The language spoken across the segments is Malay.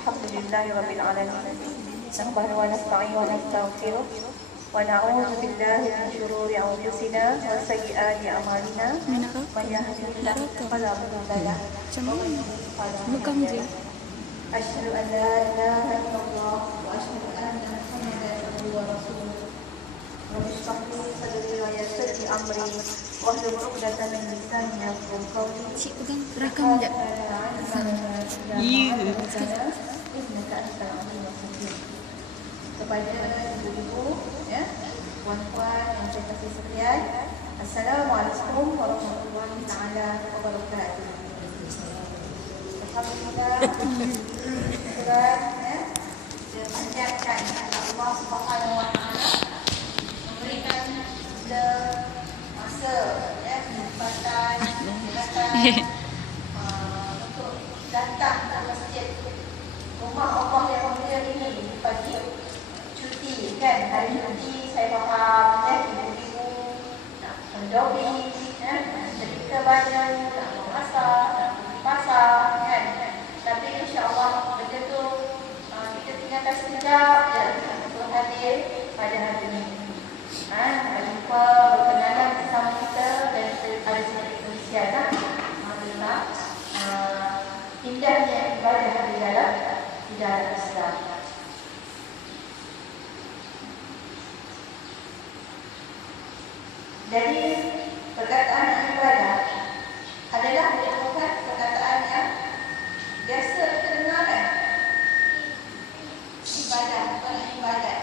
الحمد لله رب العالمين نحمده ونستعينه ونستغفره ونعوذ بالله من شرور أنفسنا وسيئات أعمالنا من يهده الله فلا مضل له ومن يضلل فلا هادي له أشهد أن لا إله إلا الله وأشهد أن محمدا عبده ورسوله رب اشرح لي صدري ويسر لي أمري واحلل عقدة من لساني يفقهوا قولي Cik pegang rakam sekejap. Kepada ibu-ibu, ya, puan-puan yang saya kasih sekalian, Assalamualaikum warahmatullahi taala wabarakatuh. Alhamdulillah, syukur ya, dipanjatkan Allah Subhanahu wa taala memberikan kita masa, ya, kesempatan untuk datang ke masjid rumah Allah yang mulia ini di pagi cuti, kan, hari cuti. Saya faham, ya, ibu-ibu nak mendobi, ya, cerita banyak, nak memasak, nak pergi pasar, kan. Tapi insya-Allah benda tu kita tinggalkan sekejap je untuk hadir pada hari ini. Jumpa berkenalan bersama kita dan ada sedikit perkongsian. Alhamdulillah, indahnya ibadah di dalam Islam. Jadi perkataan ibadah adalah merupakan perkataan yang biasa kita dengar, kan? Ibadah, bukan ibadat.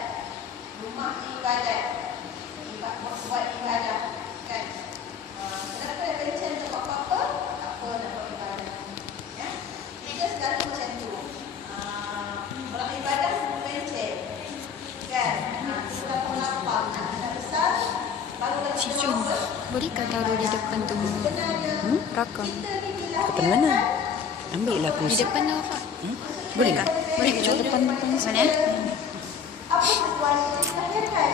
Rumah ibadat, buat ibadah, kan? Kenapa dia pencen untuk apa-apa? Tak apa nak buat ibadah, ya? Kita sekarang macam tu. Orang ibadah pencen, kan? Kita lapang, nak besar, baru nak Cicun, bolehkah taruh di depan tu? Rakam. Depan mana? Ambil lah Di kursi. depan tu apa? Boleh tak? Boleh ke depan sana? apa tujuan kita dilahirkan?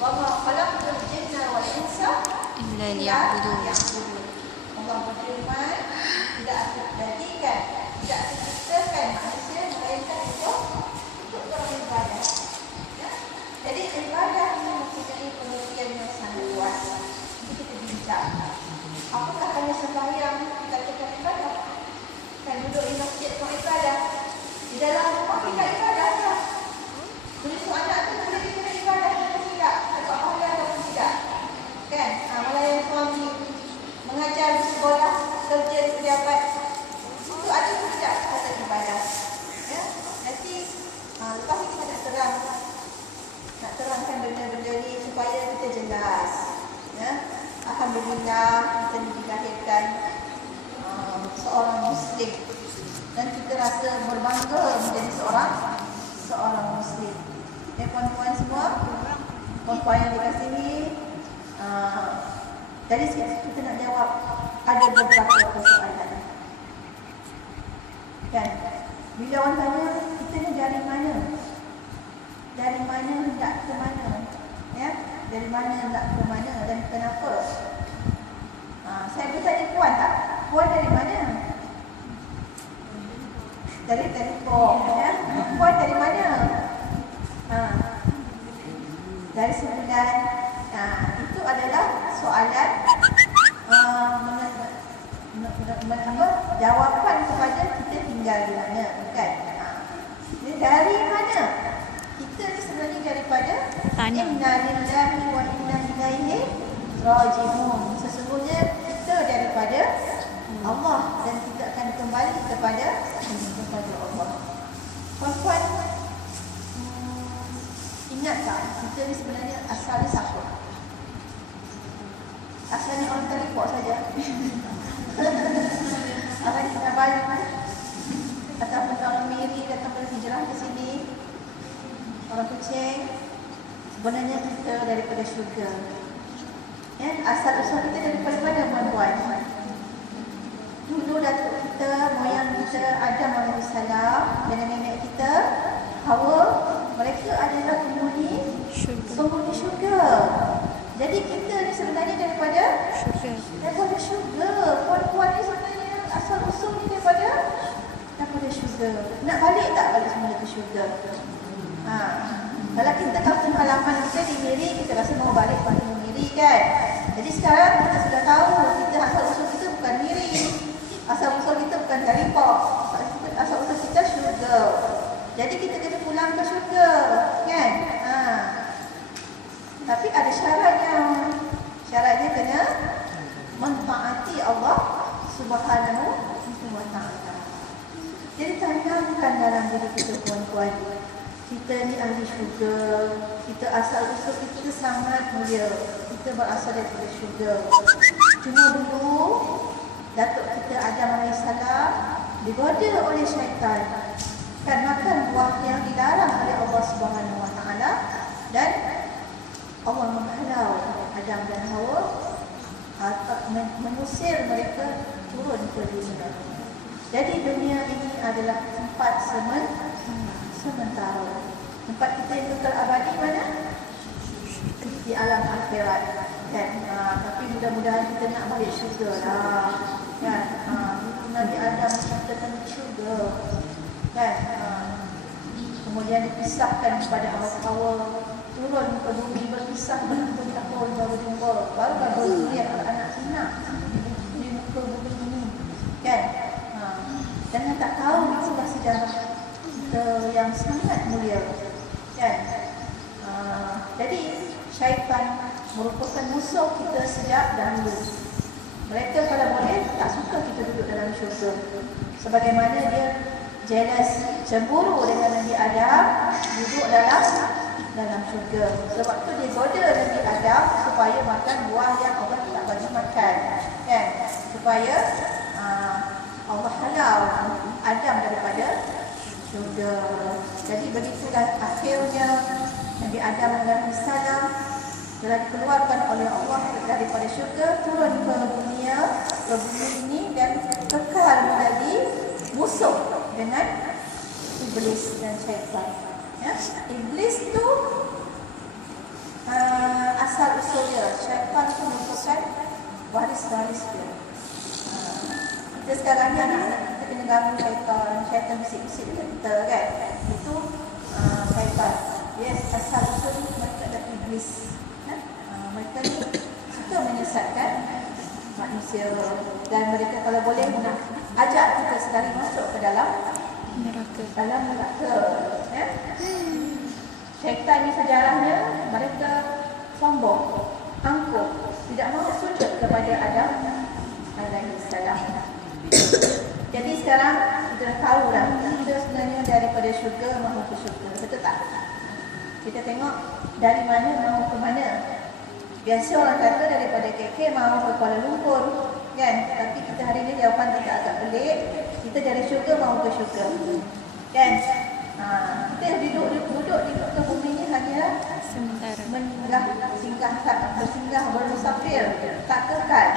Wa ma khalaqtul jinna wal insa Illa liya'budun. Allah berfirman, tidak aku jadikan, tidak aku ciptakan manusia melainkan untuk beribadah. Ya? Jadi ibadah ini mempunyai pengertian yang sangat luas. Ini kita bincang. Apakah hanya sembahyang dikatakan ibadah? Kan duduk di masjid untuk ibadah. Di dalam rumah kita ibadah tak? Menyusu anak tu boleh kita ibadah atau tidak? Dapat pahala atau tidak? Kan? Melayani suami, mengajar di sekolah, kerja di pejabat, itu ada atau tidak kata ibadah? Ya? Nanti lepas ni kita nak terangkan benda-benda ni supaya kita jelas. Ya? Alhamdulillah kita dilahirkan seorang Muslim dan kita rasa berbangga menjadi seorang Muslim. Ya, puan-puan semua, puan-puan yang dekat sini, dari sini kita nak jawab ada beberapa persoalan. Kan? Bila orang tanya kita ni dari mana? Dari mana hendak ke mana? Ya? Dari mana hendak ke mana dan kenapa? Saya bertanya puan tak? Puan dari mana? Dari telefon, ya? Puan dari mana? Dari Sembilan. Itu adalah soalan jawapan kepada kita tinggal di mana, kan? Dari mana? Kita ni sebenarnya daripada Tanya. inna lillahi wa inna ilaihi raji'un. Sesungguhnya kita daripada Allah dan kita akan kembali kepada Allah. Puan-puan, ingat tak kita ni sebenarnya asalnya siapa? Asalnya orang Telipok saja. Orang Kinabalu ataupun orang Miri datang berhijrah ke sini, orang Kuching. Sebenarnya kita daripada syurga. Ya, asal usul kita daripada mana, puan-puan? Dulu datuk kita, moyang kita Adam alaihissalam dan nenek kita Hawa, mereka adalah penghuni syurga. Jadi kita ni sebenarnya daripada syurga. Puan-puan ni sebenarnya asal usul ni daripada syurga. syurga. Nak balik tak balik semula ke syurga? Ha. Kalau kita kampung halaman kita di Miri, kita rasa mau balik pada Miri kan. Jadi sekarang kita sudah tahu kita asal usul kita bukan Miri. Asal usul kita bukan Depok. Asal usul kita syurga. Jadi kita kena pulang ke syurga kan. Ha. Tapi ada syaratnya. Syaratnya kena mentaati Allah Subhanahu wa ta'ala. Jadi tanamkan dalam diri kita puan-puan, kita ni ahli syurga, kita asal usul kita sangat mulia, kita berasal daripada syurga. Cuma dulu datuk kita Adam AS digoda oleh syaitan kan makan buah yang dilarang oleh Allah Subhanahu wa ta'ala, dan Allah menghalau Adam dan Hawa mengusir mereka turun ke dunia. Jadi dunia ini adalah tempat sementara. Tempat kita yang kekal abadi mana? Di alam akhirat kan. Tapi mudah-mudahan kita nak balik syurga lah kan. Nabi Adam menciptakan syurga kan. Kemudian dipisahkan kepada Hawa, turun ke bumi, berpisah bertahun-tahun baru jumpa, baru berzuriat anak anak di muka bumi ini kan. Jangan tak tahu itulah sejarah kita yang sangat mulia kan. Jadi syaitan merupakan musuh kita sejak dahulu. Mereka kalau boleh tak suka kita duduk dalam syurga, sebagaimana dia jealous, cemburu dengan Nabi Adam duduk dalam syurga. Sebab tu dia goda Nabi Adam supaya makan buah yang Allah tak bagi makan kan, supaya Allah halau Adam daripada syurga. Jadi begitulah akhirnya Nabi Adam AS telah dikeluarkan oleh Allah daripada syurga, turun ke dunia, ke bumi ini, dan kekal menjadi musuh dengan iblis dan syaitan. Ya? Iblis tu asal usulnya, syaitan tu merupakan waris-waris dia. Kita sekarang ni anak-anak kita kena ganggu syaitan bisik-bisik dekat kita kan. Itu syaitan. Yes, asal usul mereka adalah iblis. Mereka ni suka menyesatkan manusia, dan mereka kalau boleh nak ajak kita sekali masuk ke dalam neraka ya. Syaitan ni sejarahnya mereka sombong, angkuh, tidak mahu sujud kepada Adam AS. Jadi sekarang kita dah tahu dah, kita sebenarnya daripada syurga mahu ke syurga, betul tak? Kita tengok dari mana mahu ke mana. Biasa orang kata daripada KK mahu ke Kuala Lumpur kan, tapi kita hari ni jawapan kita agak pelik. Kita dari syurga mahu ke syurga kan. Kita duduk di muka bumi ni hanya sementara, bersinggah, bermusafir, tak kekal.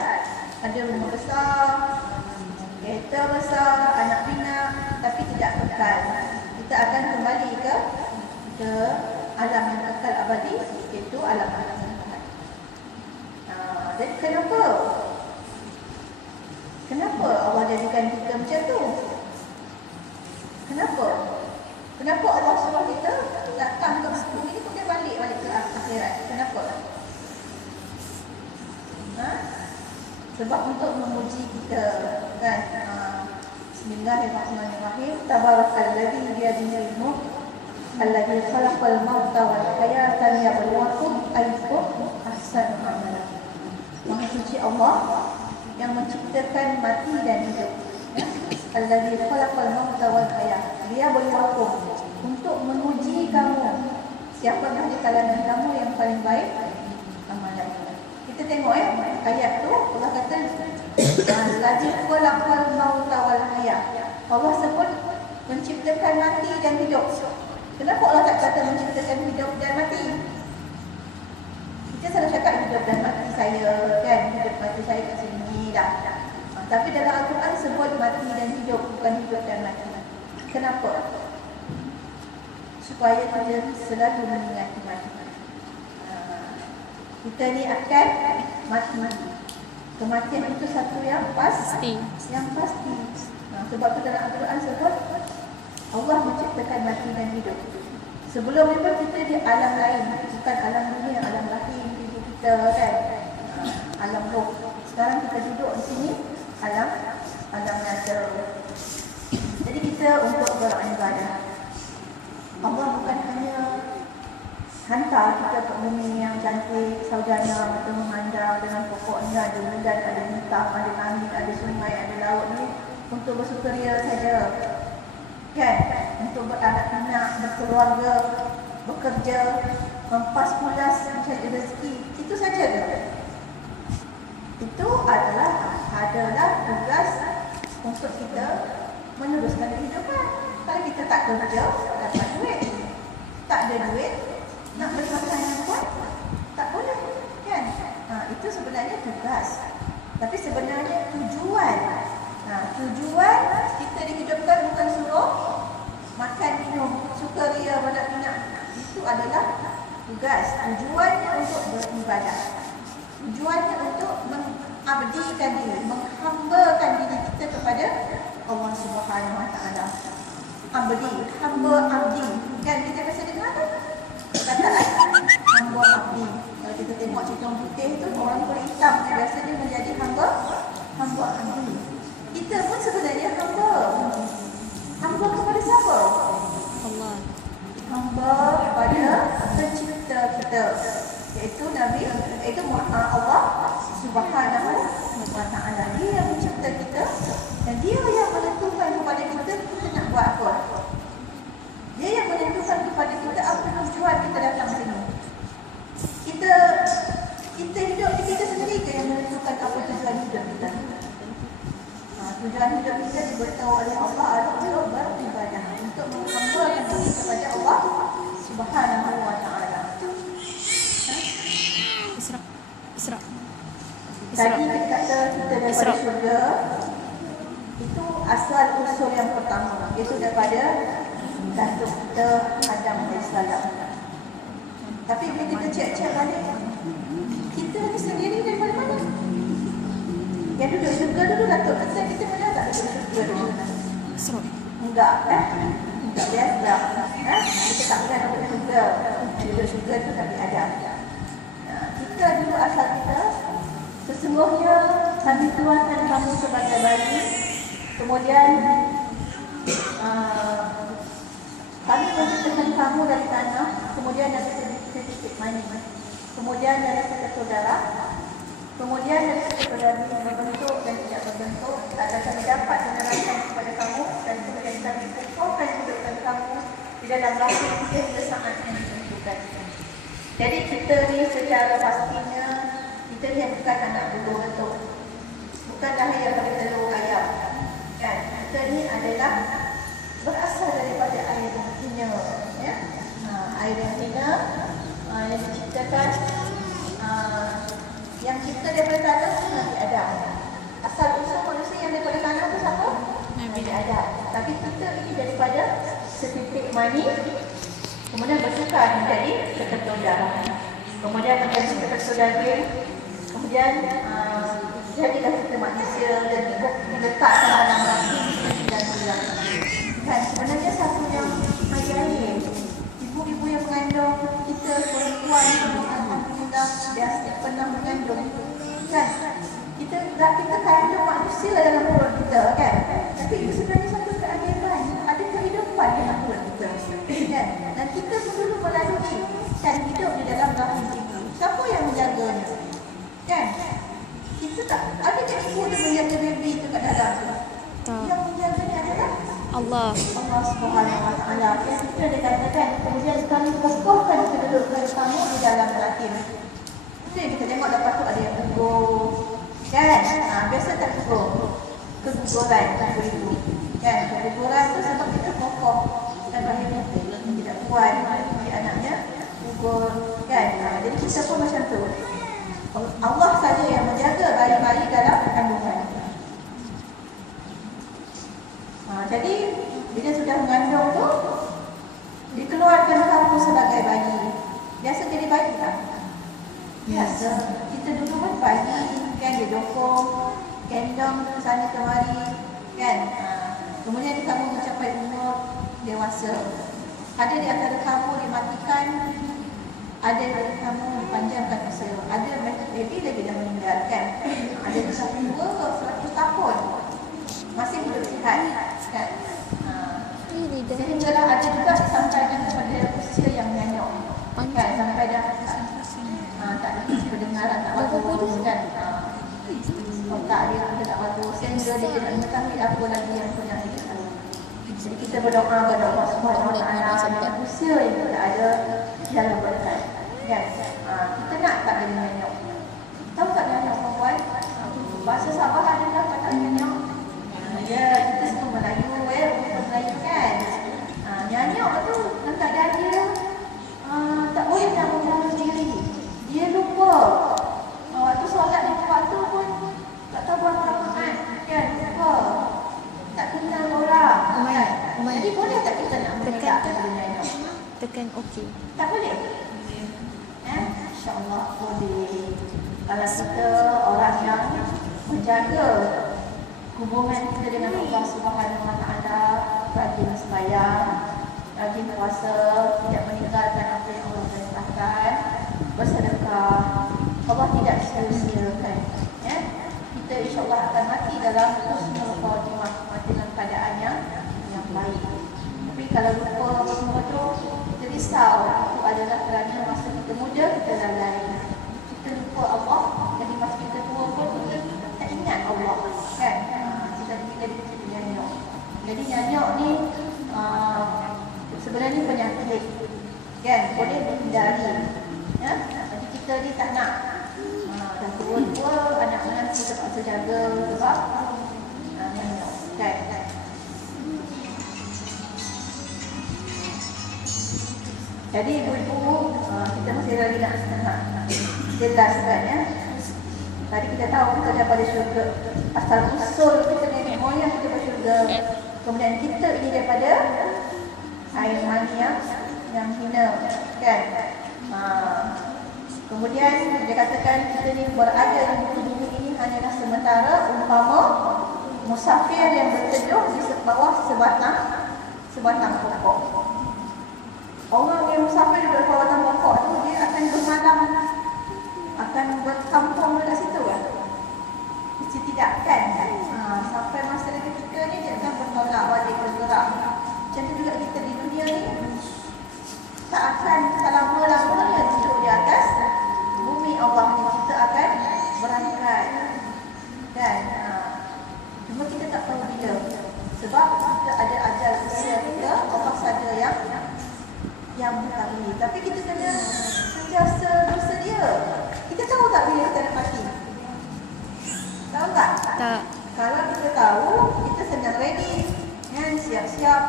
Ada rumah besar, kereta besar, anak bina, tapi tidak kekal. Kita akan kembali ke alam yang kekal abadi, iaitu alam Tuhan. Jadi kenapa Allah jadikan kita macam tu? Kenapa Allah suruh kita datang ke bumi ni kemudian balik ke akhirat? Kenapa? Sebab untuk memuji kita kan. Bismillahirrahmanirrahim. Tabarakalladzi biyadihil mulk alladzi khalaqal mauta wal hayata liyabluwakum ayyukum ahsanu amala. Maha suci Allah yang menciptakan mati dan hidup. Alladzi khalaqal mauta wal hayata liyabluwakum, untuk menguji kamu siapakah di kalangan kamu yang paling baik amalan. Kita tengok ayat tu Allah kata alladzi khalaqal mauta wal hayata. Allah sebut menciptakan mati dan hidup. Kenapa Allah tak kata menciptakan hidup dan mati? Kita selalu cakap hidup dan mati saya kan, hidup mati saya kat sini dah. Tapi dalam Al-Quran sebut mati dan hidup, bukan hidup dan mati. Kenapa? Supaya kita selalu mengingat mati. Kita ni akan mati. Kematian itu satu yang pasti. Sebab tu dalam Al-Quran sebut Allah menciptakan mati dan hidup. Sebelum itu kita di alam lain, bukan alam dunia, alam rahim ibu kita kan. Alam roh. Sekarang kita duduk di sini alam nyata. Jadi kita untuk beribadah. Allah bukan hanya hantar kita ke bumi yang cantik, saujana, mata memandang dengan pokoknya, ada bulan, ada bintang, ada langit, ada sungai, ada laut ni untuk bersukaria saja. Kan? Untuk beranak anak, berkeluarga, bekerja, mempas pulas, mencari rezeki. Itu saja ke? Itu adalah tugas untuk kita meneruskan kehidupan. Kalau kita tak kerja, tak dapat duit. Tak ada duit, nak beli makanan pun tak boleh. Kan? Itu sebenarnya tugas. Tapi sebenarnya tujuan. Tujuan kita dihidupkan bukan suruh makan, minum, sukaria, benak-benak. Itu adalah tugas. Tujuannya untuk beribadah. Tujuannya untuk mengabdikan diri, menghambakan diri kita kepada Allah Subhanahu Wa Taala. Hamba abdi. Kan kita biasa dengar kan? Perkataan hamba abdi. Kalau kita tengok cerita putih tu, orang kulit hitam yang biasanya menjadi hamba abdi. Kita pun sebenarnya hamba. Hamba kepada siapa? Allah. Hamba kepada pencipta kita, iaitu Allah Subhanahu Wa Taala. Dia yang mencipta kita dan dia yang menentukan kepada kita nak buat apa. Dia yang menentukan kepada kita apa tujuan kita datang sini. Kita hidup di kita sendiri ke yang menentukan apa tujuan hidup kita. Tujuan hidup kita diberitahu oleh Allah adalah untuk beribadah, untuk menghambakan diri kepada Allah Subhanahu Wa Taala. Isra. Tadi kita kata kita daripada syurga. Itu asal usul yang pertama, iaitu daripada datuk kita Adam AS. Tapi bila kita cek balik, kita ni sendiri daripada mana? Yang duduk syurga dulu datuk kita mana tak duduk syurga dulu? Enggak Enggak biasa. Kita tak pernah duduk syurga. Duduk syurga tu tapi Adam. Kita dulu asal kita, sesungguhnya kami tuakan kamu sebagai bayi. Kemudian kami menciptakan kamu dari tanah, kemudian dari setitik mani, kemudian dari seketul darah, kemudian dari seketul darah berbentuk dan tidak berbentuk, agar kami dapat menerangkan kepada kamu dan kemudian kami kukuhkan hidupkan kamu di dalam rahim hingga saat yang ditentukan. Jadi kita ni secara pastinya kita ni bukan anak bulu betul, bukanlah yang telur ayam. Kan? Kita ni adalah berasal daripada air yang hina, ya? Air yang hina yang diciptakan, yang cipta daripada tanah Nabi Adam. Asal usul manusia yang daripada tanah tu siapa? Nabi Adam. Tapi kita ini daripada setitik mani, kemudian bertukar menjadi seketul darah, kemudian menjadi seketul daging, kemudian jadilah kita manusia dan diletakkan dalam rahim dan tulang. Kan sebenarnya satu yang ajaib. Ibu-ibu yang mengandung kita, perempuan yang alhamdulillah dia pernah mengandung. Kan kita kandung manusia dalam perut kita, kan? Tapi itu sebenarnya satu keajaiban. Ada kehidupan di dalam perut kita. Kan? Dan kita perlu melalui dan hidup di dalam rahim ibu. Siapa yang menjaganya? Kan? Kita tak ada ke ibu tu menjaga baby tu kat dalam tu? Yang menjaganya adalah Allah Subhanahu Wa Taala. Yang kita ada katakan, kemudian kami kokohkan kedudukan kamu di dalam rahim. Itu yang kita tengok lepas tu ada yang gugur. Kan? Biasa tak gugur. Keguguran itu. Kan? Keguguran tu sebab kita kokoh. Dan rahimnya tidak kuat. Jadi anaknya gugur. Kan? Jadi kita pun macam tu. Allah saja yang menjaga bayi-bayi dalam kandungan. Jadi bila sudah mengandung tu, dikeluarkan kamu sebagai bayi. Biasa jadi bayi tak? Biasa. Kita dulu kan bayi, kan dia dukung, gendong sana kemari, kan? Kemudian kamu mencapai umur dewasa. Ada di antara kamu dimatikan, ada dari kamu dipanjangkan usia. Ada baby lagi dah meninggal kan. Ada yang dah tua 100 tahun masih hidup sihat kan. Sehinggalah ada juga sampai pada usia yang nyanyuk kan, sampai dah tak ada pendengaran tak bagus kan. Otak dia sudah tak bagus sehingga dia tidak mengetahui apa lagi yang sebenarnya dia tahu. Jadi kita berdoa kepada Allah Subhanahu Wa Taala sampai usia yang tidak ada jalan berkat kan. Kita nak tak ada nyanyuk. Tahu tak nyanyuk perempuan? Bahasa Sabah adalah kata nyanyuk. Ya, kita semua Melayu, orang Melayu kan. Nyanyuk tu kadang-kadang dia tak boleh nak mengurus diri. Dia lupa. Waktu solat di tempat tu pun tak tahu berapa rakaat kan, lupa. Tak kenal orang. Kan? Jadi boleh tak kita nak mengelak daripada nyanyuk? Tekan okey. Tak boleh? InsyaAllah boleh. Kalau kita orang yang menjaga hubungan kita dengan Allah Subhanahu Wa Taala, rajin sembahyang, rajin puasa, tidak meninggalkan apa yang Allah perintahkan, bersedekah, Allah tidak sia-siakan. Ya? Kita insyaAllah akan mati dalam husnul khatimah, mati dalam keadaan yang baik. Tapi kalau lupa apa semua tu, kita risau. Itu adalah kerana masa kita muda kita lalai. Kita lupa Allah, jadi masa kita tua pun kita tak ingat Allah kan. Jadi nyanyuk ni sebenarnya penyakit kan, boleh dihindari ya. Jadi kita ni tak nak dah tua-tua anak-anak kita paksa jaga sebab nyanyuk kan. Jadi ibu-ibu kita masih lagi nak jelas kan ya. Tadi kita tahu kita daripada syurga, asal usul kita nenek moyang kita daripada syurga. Kemudian kita ini daripada air mani yang hina kan. Kemudian dia katakan kita ni berada di muka bumi ini hanyalah sementara, umpama musafir yang berteduh di bawah sebatang pokok. Orang yang musafir di bawah sebatang pokok tu dia akan bermalam, akan berkampung dekat situ kan. Mesti tidak kan. Sampai masa ketika ni dia akan bertolak balik, bergerak. Macam tu juga kita di dunia ni tak akan selama-lamanya duduk di atas bumi Allah ni. Kita akan berangkat kan. Cuma kita tak tahu bila. Sebab kita ada ajal usia kita, Allah saja yang mengetahui. Tapi kita kena sentiasa bersedia. Kita tahu tak bila kita nak mati? Tahu tak? Tak. Kalau kita tahu, kita senang ready kan, siap-siap,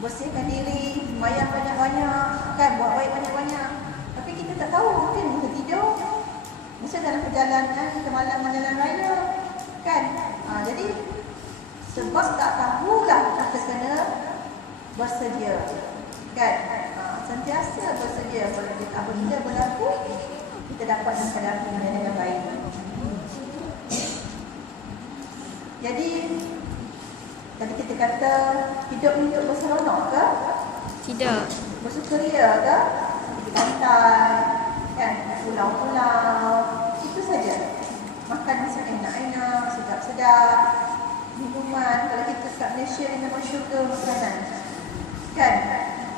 bersihkan diri, sembahyang banyak-banyak kan, buat baik banyak-banyak. Tapi kita tak tahu, mungkin kita tidur, mesti dalam perjalanan, kita malam jalan raya kan. Jadi sebab tak tahulah kita kena bersedia kan. Sentiasa bersedia apabila berlaku, kita dapat menghadapinya dengan baik. Jadi tadi kita kata hidup ni untuk berseronok ke? Tidak. Bersukaria ke? Di pantai kan, pulau-pulau, itu saja. Makan masa enak-enak, sedap-sedap, minuman. Kalau kita kat Malaysia ni memang syurga makanan kan.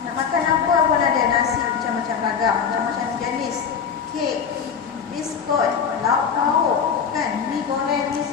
Nak makan apa pun ada, nasi macam-macam ragam, macam-macam jenis, kek, biskut, lauk pauk kan, mi goreng, mi